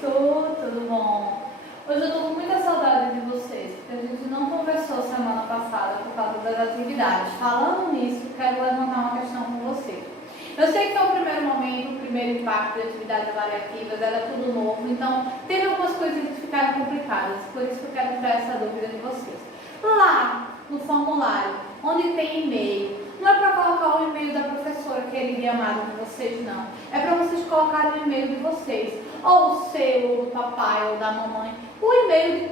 tudo bom? Hoje eu tô com muita saudade de vocês, porque a gente não conversou semana passada por causa das atividades. Falando nisso, quero levantar uma questão com vocês. Eu sei que foi o primeiro momento, o primeiro impacto de atividades avaliativas, era tudo novo, então teve algumas coisas que ficaram complicadas, por isso que eu quero tirar essa dúvida de vocês. Lá no formulário, onde tem e-mail, não é para colocar o e-mail da professora querida e amada de vocês, não. É para vocês colocarem o e-mail de vocês, ou o seu, ou do papai, ou da mamãe, o e-mail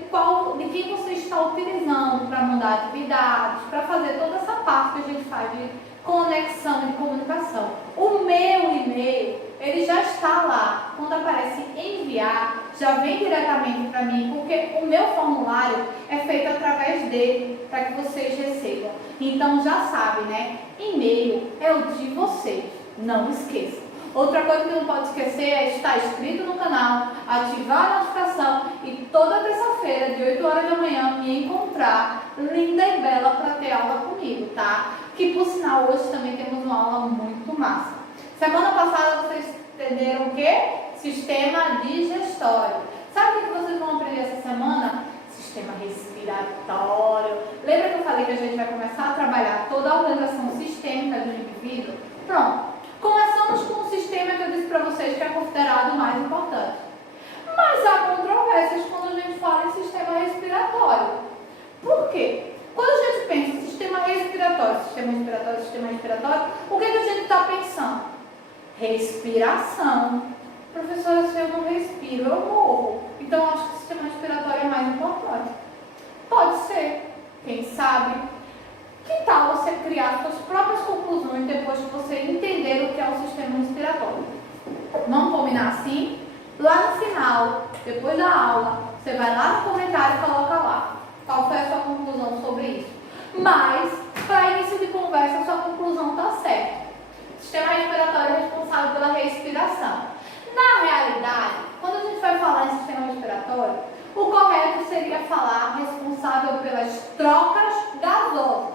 de quem você está utilizando para mandar atividades, para fazer toda essa parte que a gente faz de conexão e de comunicação. O meu e-mail, ele já está lá. Quando aparece enviar, já vem diretamente para mim, porque o meu formulário é feito através dele, para que vocês recebam. Então já sabe, né? E-mail é o de vocês, não esqueçam. Outra coisa que não pode esquecer é estar inscrito no canal, ativar a notificação e toda terça-feira, de 8 horas da manhã, me encontrar linda e bela para ter aula comigo, tá? Que por sinal hoje também temos uma aula muito massa. Semana passada vocês entenderam o quê? Sistema digestório. Sabe o que vocês vão aprender essa semana? Sistema respiratório. Lembra que eu falei que a gente vai começar a trabalhar toda a organização sistêmica do indivíduo? Pronto. Começamos com o sistema que eu disse para vocês que é considerado o mais importante. Mas há controvérsias quando a gente fala em sistema respiratório. Por quê? Quando a gente pensa em sistema respiratório, o que a gente está pensando? Respiração. Professora, se eu não respiro, eu morro. Então, eu acho que o sistema respiratório é mais importante. Pode ser, quem sabe. Que tal você criar suas próprias conclusões depois que você entender o que é o sistema respiratório? Vamos combinar assim? Lá no final, depois da aula, você vai lá no comentário e coloca lá qual foi a sua conclusão sobre isso. Mas, para início de conversa, a sua conclusão está certa. O sistema respiratório é responsável pela respiração. Na realidade, quando a gente vai falar em sistema respiratório, o correto seria falar responsável pelas trocas gasosas,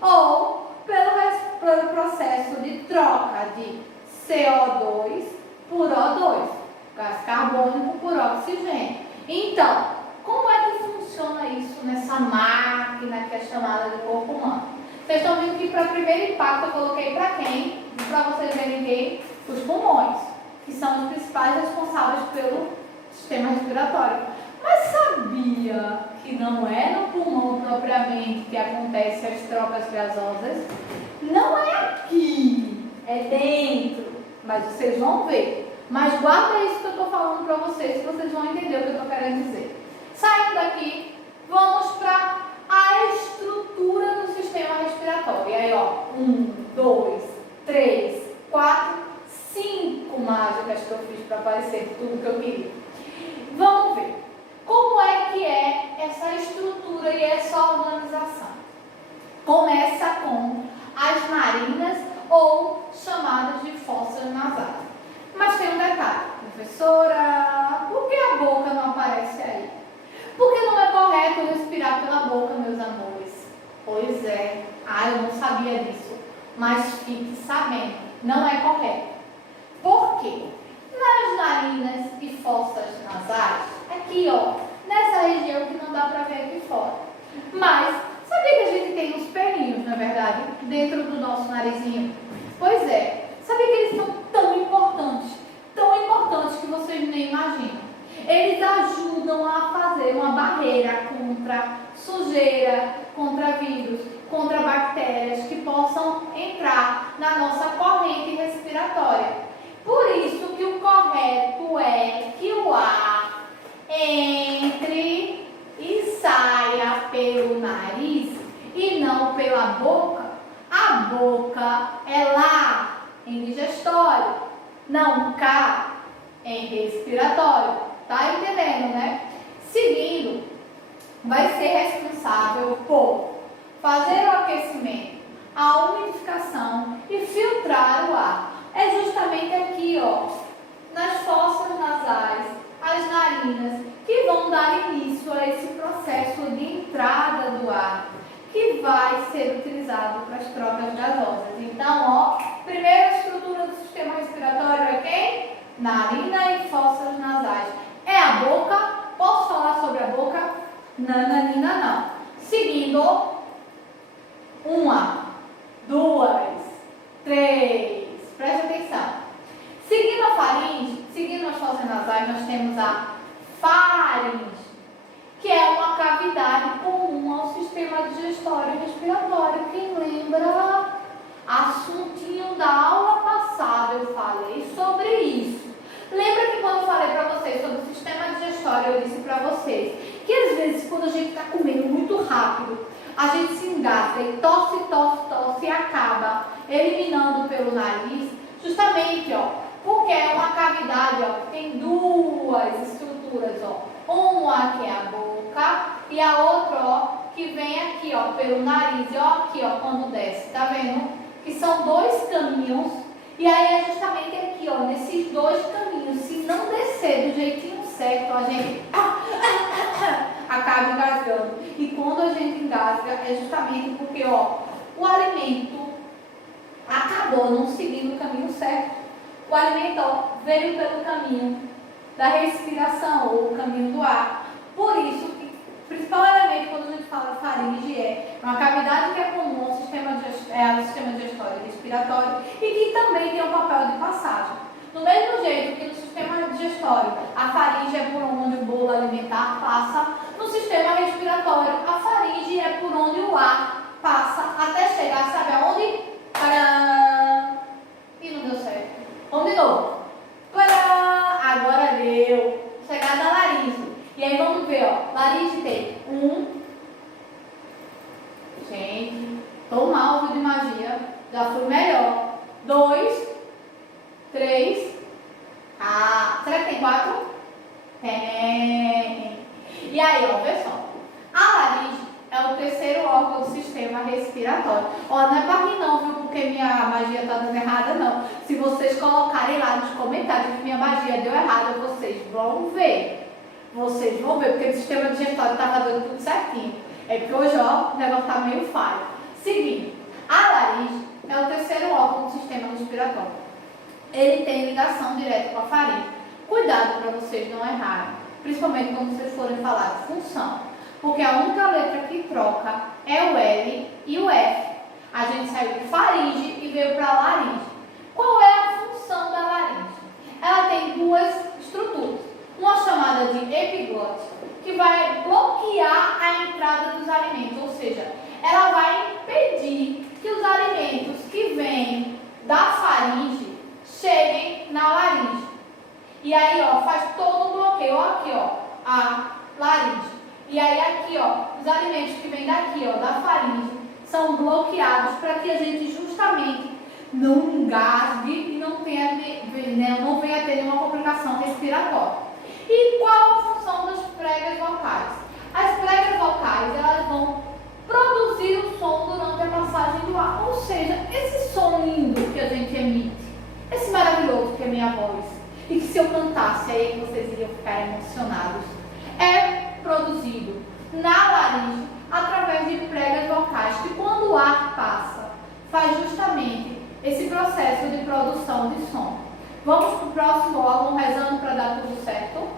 ou pelo processo de troca de CO2 por O2, gás carbônico por oxigênio. Então, como é que funciona isso nessa máquina que é chamada de corpo humano? Vocês estão vendo que para o primeiro impacto eu coloquei para quem? Para vocês verem quem? Os pulmões, que são os principais responsáveis pelo sistema respiratório. Mas sabia que não é no pulmão propriamente que acontecem as trocas gasosas? Não é aqui, é dentro. Mas vocês vão ver. Mas guarda isso que eu estou falando para vocês, que vocês vão entender o que eu estou querendo dizer. Saindo daqui, vamos para a estrutura do sistema respiratório. E aí, ó, 1, 2, 3, 4, 5 mágicas que eu fiz para aparecer tudo que eu queria. Vamos ver. Como é que é essa estrutura e essa organização? Começa com as narinas ou chamadas de fossas nasais. Mas tem um detalhe, professora, por que a boca não aparece aí? Porque não é correto respirar pela boca, meus amores. Pois é, eu não sabia disso, mas fique sabendo, não é correto. Por quê? Nas narinas e fossas nasais, aqui ó, nessa região que não dá para ver aqui fora. Mas, sabia que a gente tem uns pelinhos, na verdade, dentro do nosso narizinho? Pois é, sabia que eles são tão importantes que vocês nem imaginam. Eles ajudam a fazer uma barreira contra sujeira, contra vírus, contra bactérias que possam entrar na nossa corrente respiratória. Por isso que o correto é que o ar entre e saia pelo nariz e não pela boca. A boca é lá em digestório, não cá em respiratório. Tá entendendo, né? Seguindo, vai ser responsável por fazer o aquecimento, a umidificação e filtrar o ar. É justamente aqui, ó, nas fossas nasais, as narinas, que vão dar início a esse processo de entrada do ar, que vai ser utilizado para as trocas gasosas. Então, ó, primeira estrutura do sistema respiratório é quem? Narina e fossas nasais. É É a boca? Posso falar sobre a boca? Nananina, não. Seguindo, 1, 2, 3. Preste atenção. Seguindo a faringe, seguindo as fossas nasais, nós temos a faringe, que é uma cavidade comum ao sistema digestório e respiratório. Quem lembra? Assuntinho da aula passada eu falei sobre isso. Lembra que quando eu falei para vocês sobre o sistema digestório, eu disse para vocês que às vezes quando a gente está comendo muito rápido, a gente se engasga e tosse e acaba eliminando pelo nariz, justamente, porque é uma cavidade, que tem duas estruturas, uma que é a boca e a outra, que vem aqui, pelo nariz, aqui, quando desce, tá vendo? Que são dois caminhos, e aí é justamente aqui, nesses dois caminhos, se não descer do jeitinho certo, a gente acaba engasgando. E quando a gente engasga, é justamente porque, o alimento acabou não seguindo o caminho certo. O alimento, veio pelo caminho da respiração, ou o caminho do ar. Por isso, principalmente quando a gente fala faringe, é uma cavidade que é comum ao sistema digestório e respiratório e que também tem um papel de passagem. Do mesmo jeito que no sistema digestório a faringe é por onde o bolo alimentar passa, no sistema respiratório a faringe é por onde o ar passa até chegar, sabe aonde? Tcharam! E não deu certo. Vamos de novo. Tcharam! Agora deu. Chegar na laringe. E aí vamos ver, laringe tem 1. Gente, tô mal de magia. Já fui melhor. 2, 3. Será que tem 4? Tem. E aí, vê só. A laringe é o terceiro órgão do sistema respiratório. Não é pra rir não, viu? Porque minha magia tá dando errada, não. Se vocês colocarem lá nos comentários que minha magia deu errada, vocês vão ver. Vocês vão ver, porque o sistema digestório tá fazendo tudo certinho. É porque hoje, o negócio tá meio falho. Seguindo, a laringe é o terceiro órgão do sistema respiratório. Ele tem ligação direta com a faringe. Cuidado para vocês não errarem, principalmente quando vocês forem falar de função, porque a única letra que troca é o L e o F. A gente saiu de faringe e veio para laringe. Qual é a função da laringe? Ela tem duas estruturas. Uma chamada de epiglote, que vai bloquear a entrada dos alimentos, ou seja, ela vai impedir que os alimentos que vêm da faringe cheguem na laringe. E aí, faz todo o bloqueio, aqui, a laringe. E aí aqui, os alimentos que vêm daqui, da faringe, são bloqueados para que a gente justamente não engasgue e não venha a ter nenhuma complicação respiratória. E qual a função das pregas vocais? As pregas vocais, elas vão produzir o som durante a passagem do ar. Ou seja, esse som lindo que a gente emite, esse maravilhoso que é minha voz, e que se eu cantasse aí vocês iriam ficar emocionados, é produzido na laringe através de pregas vocais, que quando o ar passa, faz justamente esse processo de produção de som. Vamos para o próximo órgão, rezando para dar tudo certo.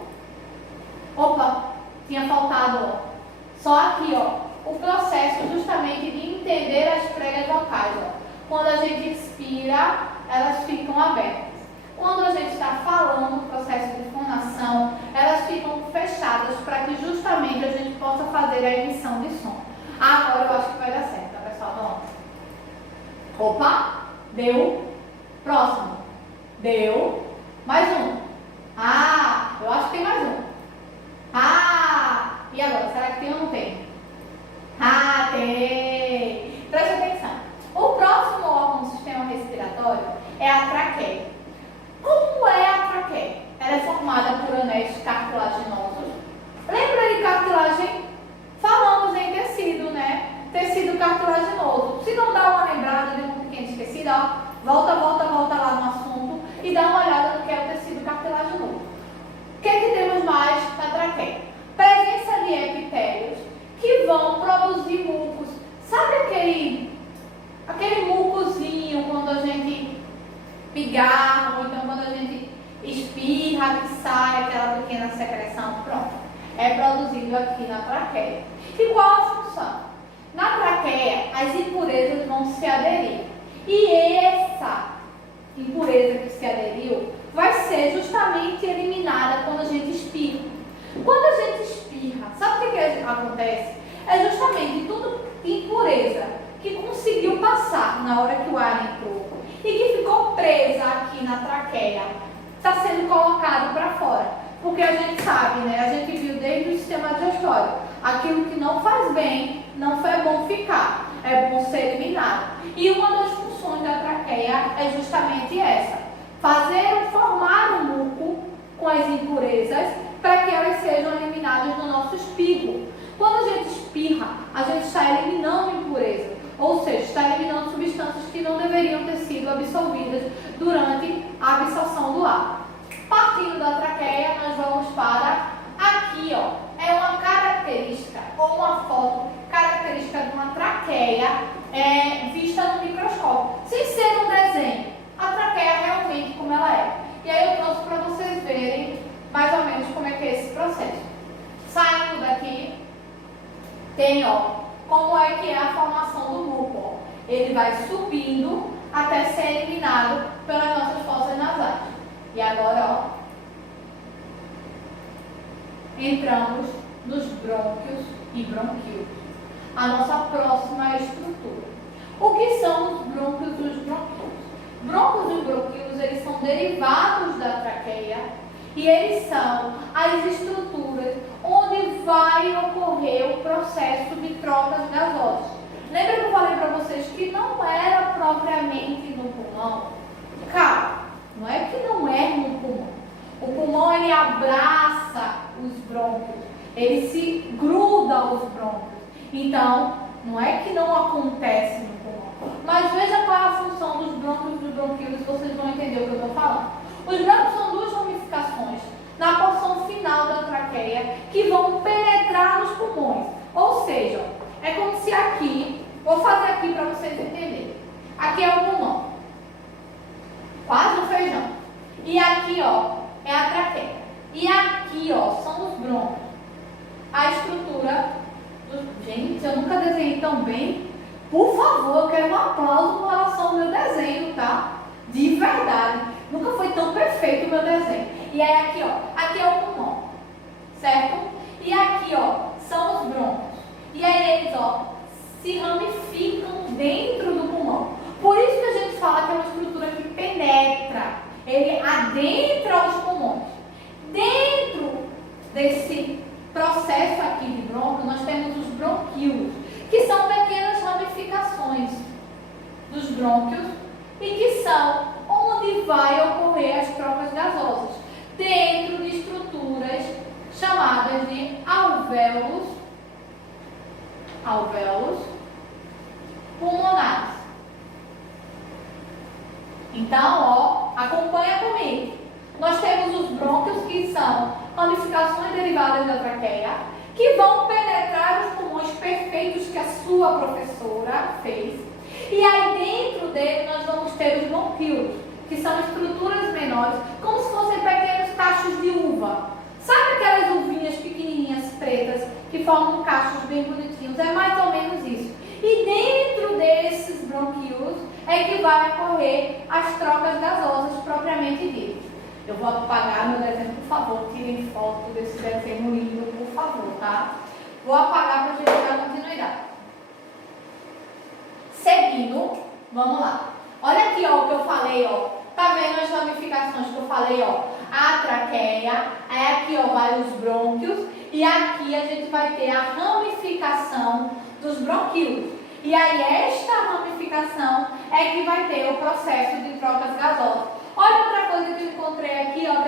Opa, tinha faltado, só aqui, o processo justamente de entender as pregas vocais. Quando a gente expira, elas ficam abertas. Quando a gente está falando o processo de fonação, elas ficam fechadas para que justamente a gente possa fazer a emissão de som. Agora eu acho que vai dar certo, tá, pessoal? Vamos. Opa, deu. Próximo. Deu. Mais um. Eu acho que tem mais um. E agora? Será que tem ou não tem? Tem. Preste atenção. O próximo órgão do sistema respiratório é a traqueia. Como é a traqueia? Ela é formada por anéis cartilaginosos. Lembra de cartilagem? Falamos em tecido, né? Tecido cartilaginoso. Se não dá uma lembrada de um pequeno esquecido, volta lá no assunto e dá uma olhada no que é o tecido cartilaginoso. O que temos mais na traqueia? Presença de epitélios que vão produzir mucos. Sabe aquele mucozinho quando a gente pigarra, ou então quando a gente espirra, que sai aquela pequena secreção, pronto, é produzido aqui na traqueia. E qual a função? Na traqueia, as impurezas vão se aderir. E essa impureza que se aderiu vai ser justamente eliminada quando a gente espirra. Quando a gente espirra, sabe o que acontece? É justamente tudo impureza que conseguiu passar na hora que o ar entrou e que ficou presa aqui na traqueia, está sendo colocado para fora. Porque a gente sabe, né? A gente viu desde o sistema digestório, aquilo que não faz bem, não foi bom ficar, é bom ser eliminado. E uma das funções da traqueia é justamente essa: formar um muco com as impurezas para que elas sejam eliminadas do nosso espirro. Quando a gente espirra, a gente está eliminando impurezas, ou seja, está eliminando substâncias que não deveriam ter sido absorvidas durante a absorção do ar. Partindo da traqueia, nós vamos para aqui, ó. É uma característica ou uma foto característica de uma traqueia vista no microscópio, sem ser um desenho. A traqueia realmente como ela é. E aí eu trouxe para vocês verem mais ou menos como é que é esse processo. Saindo daqui, tem, ó, como é que é a formação do muco, ó. Ele vai subindo até ser eliminado pelas nossas fossas nasais. E agora, ó, entramos nos brônquios e bronquíolos, a nossa próxima estrutura. O que são os brônquios e os bronquíolos? Brônquios e bronquíolos, eles são derivados da traqueia e eles são as estruturas onde vai ocorrer o processo de trocas gasosas. Lembra que eu falei para vocês que não era propriamente no pulmão? Calma, não é que não é no pulmão. O pulmão, ele abraça os brônquios, ele se gruda aos brônquios. Então, não é que não acontece no pulmão. Mas veja qual é a função dos brônquios e dos bronquíolos, vocês vão entender o que eu estou falando. Os brônquios são duas ramificações na porção final da traqueia que vão penetrar nos pulmões. Ou seja, é como se aqui, vou fazer aqui para vocês entenderem. Aqui é o pulmão, quase um feijão. E aqui, ó, é a traqueia. E aqui, ó, são os brônquios. A estrutura do... Gente, eu nunca desenhei tão bem. Por favor, eu quero um aplauso com relação ao meu desenho, tá? De verdade. Nunca foi tão perfeito o meu desenho. E aí aqui, ó, aqui é o pulmão, certo? E aqui, ó, são os brônquios. E aí eles, ó, se ramificam dentro do pulmão. Por isso que a gente fala que é uma estrutura que penetra. Ele adentra os pulmões. Dentro desse processo aqui de brônquio, nós temos os bronquíolos, que são pequenas ramificações dos brônquios e que são onde vai ocorrer as trocas gasosas, dentro de estruturas chamadas de alvéolos pulmonares. Então, ó, acompanha comigo. Nós temos os brônquios, que são ramificações derivadas da traqueia, que vão penetrar os pulmões perfeitos que a sua professora fez. E aí dentro dele nós vamos ter os bronquíolos, que são estruturas menores, como se fossem pequenos cachos de uva. Sabe aquelas uvinhas pequenininhas pretas que formam cachos bem bonitinhos? É mais ou menos isso. E dentro desses bronquíolos é que vai ocorrer as trocas gasosas propriamente ditas. Eu vou apagar meu desenho, por favor, tirem foto desse desenho lindo, por favor, tá? Vou apagar para a gente dar continuidade. Seguindo, vamos lá. Olha aqui, ó, o que eu falei, ó. Tá vendo as ramificações que eu falei, ó? A traqueia, aí aqui, ó, vai os brônquios, e aqui a gente vai ter a ramificação dos bronquíolos. E aí esta ramificação é que vai ter o processo de trocas gasosas. Olha outra coisa que eu encontrei aqui, ó.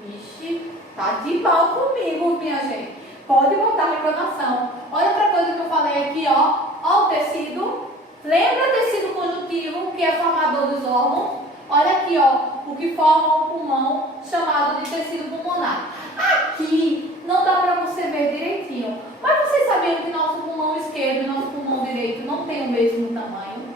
Vixe, tá de mal comigo, minha gente. Pode botar reclamação. Olha outra coisa que eu falei aqui, ó. Ó o tecido. Lembra o tecido conjuntivo, que é formador dos órgãos? Olha aqui, ó, o que forma o pulmão, chamado de tecido pulmonar. Aqui não dá para você ver direitinho. Mas vocês sabiam que nosso pulmão esquerdo e nosso pulmão direito não tem o mesmo tamanho?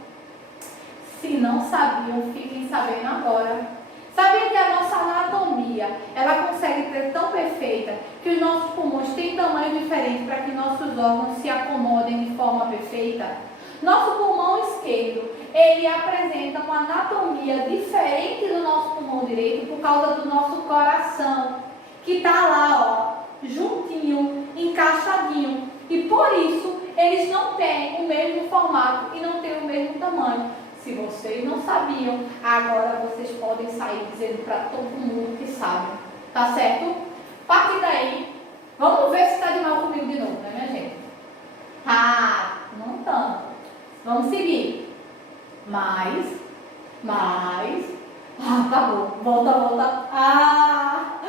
Se não sabiam, fiquem sabendo agora. Sabia que a nossa anatomia, ela ela consegue ser tão perfeita que os nossos pulmões têm tamanho diferente para que nossos órgãos se acomodem de forma perfeita. Nosso pulmão esquerdo, ele apresenta uma anatomia diferente do nosso pulmão direito por causa do nosso coração, que está lá, ó, juntinho, encaixadinho. E por isso, eles não têm o mesmo formato e não têm o mesmo tamanho. Se vocês não sabiam, agora vocês podem sair dizendo para todo mundo que sabe. Tá certo? A partir daí, vamos ver se está de mal comigo de novo, né, minha gente? Ah, não tanto. Vamos seguir. Mais. Ah, tá bom. Volta. Ah!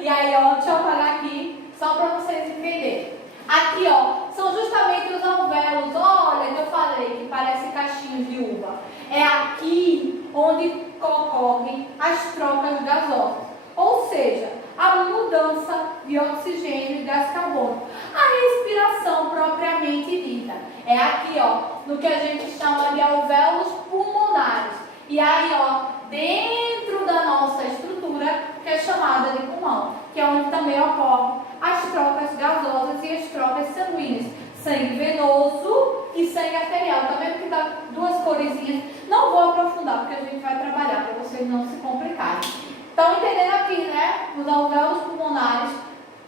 E aí, ó, deixa eu apagar aqui, só para vocês entenderem. Aqui, ó, são justamente os alvéolos. Olha, que eu falei que parece caixinhos de uva. É aqui onde ocorrem as trocas gasosas. Ou seja, a mudança de oxigênio e gás carbônico. A respiração propriamente dita. É aqui, ó, no que a gente chama de alvéolos pulmonares. E aí, ó, dentro da nossa estrutura, que é chamada de pulmão, que é onde também ocorrem as trocas gasosas e as trocas sanguíneas. Sangue venoso e sangue arterial. Tá vendo que dá duas coresinhas? Não vou aprofundar, porque a gente vai trabalhar para vocês não se complicarem. Estão entendendo aqui, né? Os alvéolos pulmonares,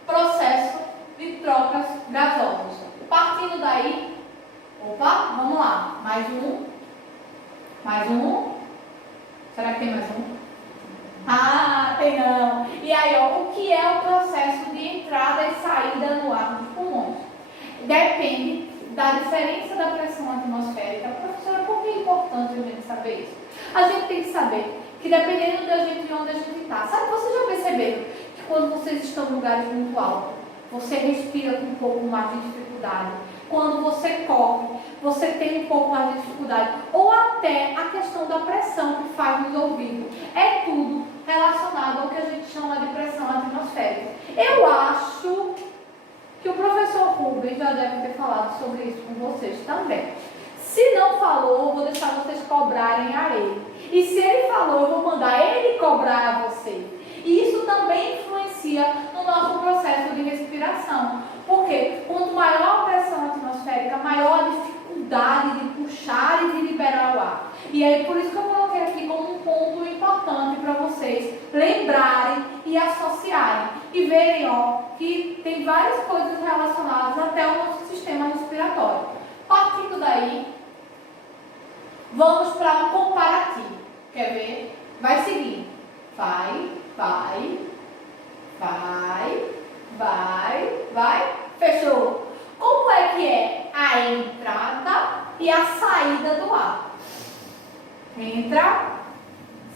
processo de trocas gasosas. Partindo daí, opa, vamos lá. Mais um. Será que tem mais um? Ah, tem não. E aí, ó, o que é o processo de entrada e saída no ar dos pulmões? Depende da diferença da pressão atmosférica. Professora, por que é importante a gente saber isso? A gente tem que saber que dependendo de onde a gente está. Sabe, vocês já perceberam que quando vocês estão em lugares muito altos, você respira com um pouco mais de dificuldade. Quando você corre, você tem um pouco mais de dificuldade. Ou até a questão da pressão que faz nos ouvidos. É tudo relacionado ao que a gente chama de pressão atmosférica. Eu acho que o professor Rubens já deve ter falado sobre isso com vocês também. Se não falou, eu vou deixar vocês cobrarem a ele. E se ele falou, eu vou mandar ele cobrar a vocês. E isso também influencia no nosso processo de respiração. Porque quanto maior a pressão atmosférica, maior a dificuldade de puxar e de liberar o ar. E aí, por isso que eu coloquei aqui como um ponto importante para vocês lembrarem e associarem. E verem, ó, que tem várias coisas relacionadas até ao nosso sistema respiratório. Partindo daí, vamos para um comparativo. Quer ver? Vai seguir. Vai. Fechou? Como é que é a entrada e a saída do ar? Entra,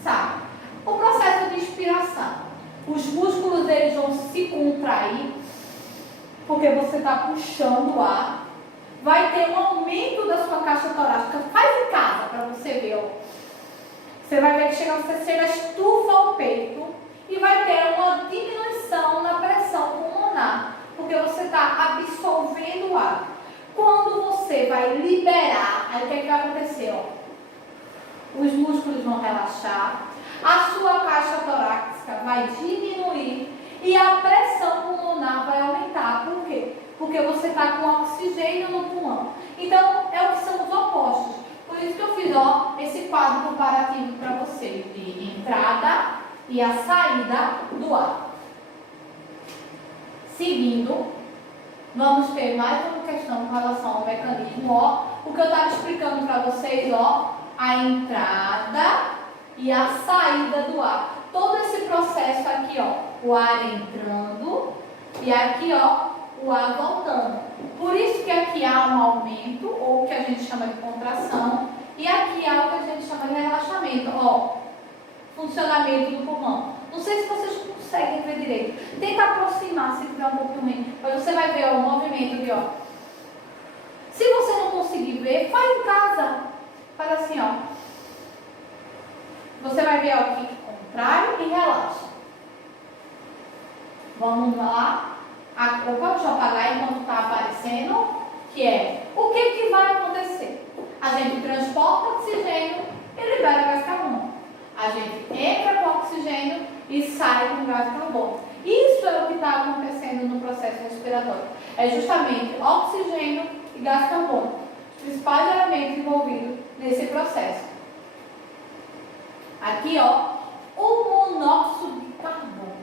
sai. O processo de inspiração. Os músculos eles vão se contrair, porque você está puxando o ar. Vai ter um aumento da sua caixa torácica. Faz em casa para você ver, ó. Você vai ver que você chega, estufa o peito e vai ter uma diminuição na pressão pulmonar, porque você está absorvendo o ar. Quando você vai liberar, aí o que vai acontecer? Ó? Os músculos vão relaxar, a sua caixa torácica vai diminuir e a pressão pulmonar vai aumentar. Por quê? Porque você está com oxigênio no pulmão. Então, é o que são os opostos. Por isso que eu fiz, ó, esse quadro comparativo para vocês, de entrada e a saída do ar. Seguindo, vamos ter mais uma questão com relação ao mecanismo, ó. O que eu estava explicando para vocês, ó, a entrada e a saída do ar. Todo esse processo aqui, ó, o ar entrando e aqui, ó, o ar voltando. Por isso que aqui há um aumento, ou o que a gente chama de contração, e aqui há o que a gente chama de relaxamento, ó, funcionamento do pulmão. Não sei se vocês conseguem ver direito. Tenta aproximar se tiver um pouco ruim, mas você vai ver ó, o movimento de ó. Se você não conseguir ver, faz em casa. Faz assim, ó. Você vai ver ó, que contrai e relaxa. Vamos lá. Opa, deixa eu apagar enquanto está aparecendo, que é o que vai acontecer? A gente transporta oxigênio e libera gás carbônico. A gente entra com oxigênio e sai com gás carbônico. Isso é o que está acontecendo no processo respiratório. É justamente oxigênio e gás carbônico, os principais elementos envolvidos nesse processo. Aqui, ó, o monóxido de carbono.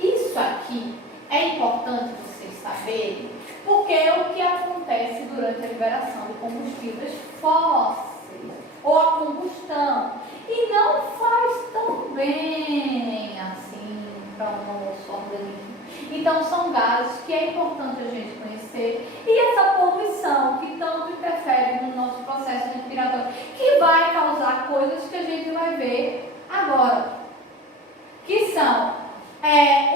Isso aqui é importante vocês saberem, porque é o que acontece durante a liberação de combustíveis fósseis ou a combustão. E não faz tão bem assim para o nosso organismo. Então são gases que é importante a gente conhecer. E essa poluição que tanto interfere no nosso processo respiratório, que vai causar coisas que a gente vai ver agora, que são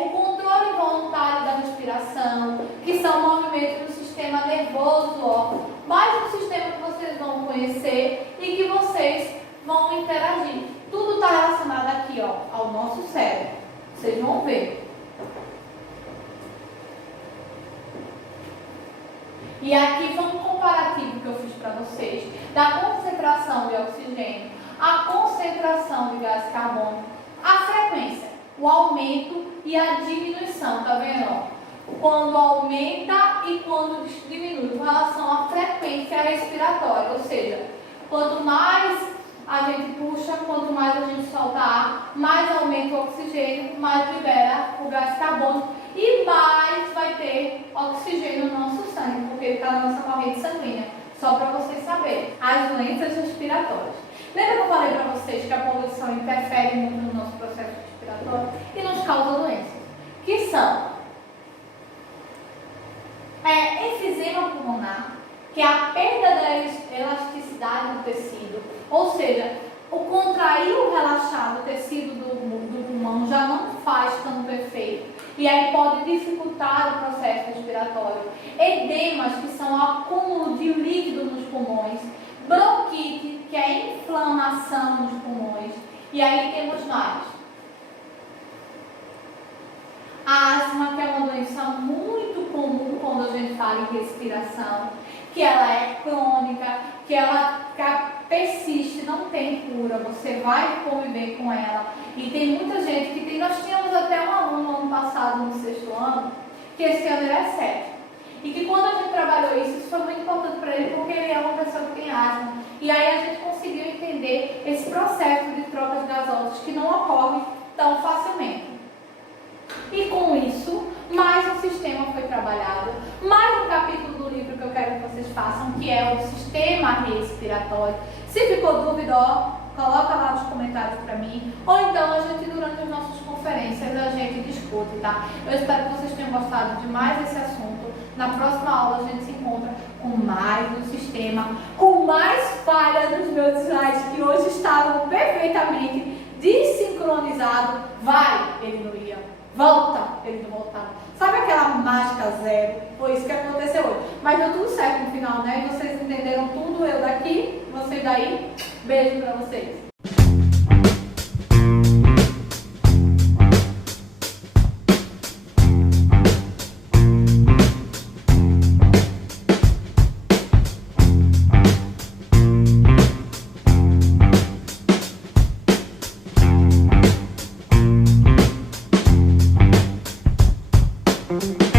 o controle involuntário da respiração, que são movimentos do sistema nervoso, ó, mais um sistema que vocês vão conhecer e que vocês vão interagir. Tudo está relacionado aqui, ó, ao nosso cérebro. Vocês vão ver. E aqui foi um comparativo que eu fiz para vocês da concentração de oxigênio, a concentração de gás carbônico, a frequência, o aumento e a diminuição, tá vendo? Ó? Quando aumenta e quando diminui com relação à frequência respiratória, ou seja, quanto mais a gente puxa, quanto mais a gente solta ar, mais aumenta o oxigênio, mais libera o gás carbônico e mais vai ter oxigênio no nosso sangue, porque ele está na nossa corrente sanguínea. Só para vocês saberem, as doenças respiratórias. Lembra que eu falei para vocês que a poluição interfere muito no nosso processo respiratório e nos causa doenças? Que são enfisema pulmonar, que é a perda da elasticidade do tecido, ou seja, o contrair ou relaxar do tecido do pulmão já não faz tanto efeito e aí pode dificultar o processo respiratório. Edemas, que são o acúmulo de líquido nos pulmões. Bronquite, que é a inflamação nos pulmões. E aí temos mais. A asma, que é uma doença muito comum quando a gente fala em respiração, que ela é crônica, que ela persiste, não tem cura, você vai conviver com ela. E tem muita gente que tem, nós tínhamos até um aluno ano passado, no 6º ano, que esse ano ele é 7º. E que quando a gente trabalhou isso foi muito importante para ele, porque ele é uma pessoa que tem asma. E aí a gente conseguiu entender esse processo de trocas gasosas que não ocorre tão facilmente. E com isso, mais um sistema foi trabalhado, mais um capítulo do livro que eu quero que vocês façam, que é o sistema respiratório. Se ficou dúvida, ó, coloca lá nos comentários para mim, ou então a gente, durante as nossas conferências, a gente discute, tá? Eu espero que vocês tenham gostado de mais esse assunto. Na próxima aula a gente se encontra com mais um sistema, com mais falhas nos meus slides, que hoje estavam perfeitamente desincronizados. Vai, ele não ia. Volta, ele não voltava. Sabe aquela mágica zero? Foi isso que aconteceu hoje. Mas deu tudo certo no final, né? E vocês entenderam tudo, eu daqui, vocês daí. Beijo pra vocês. Thank you.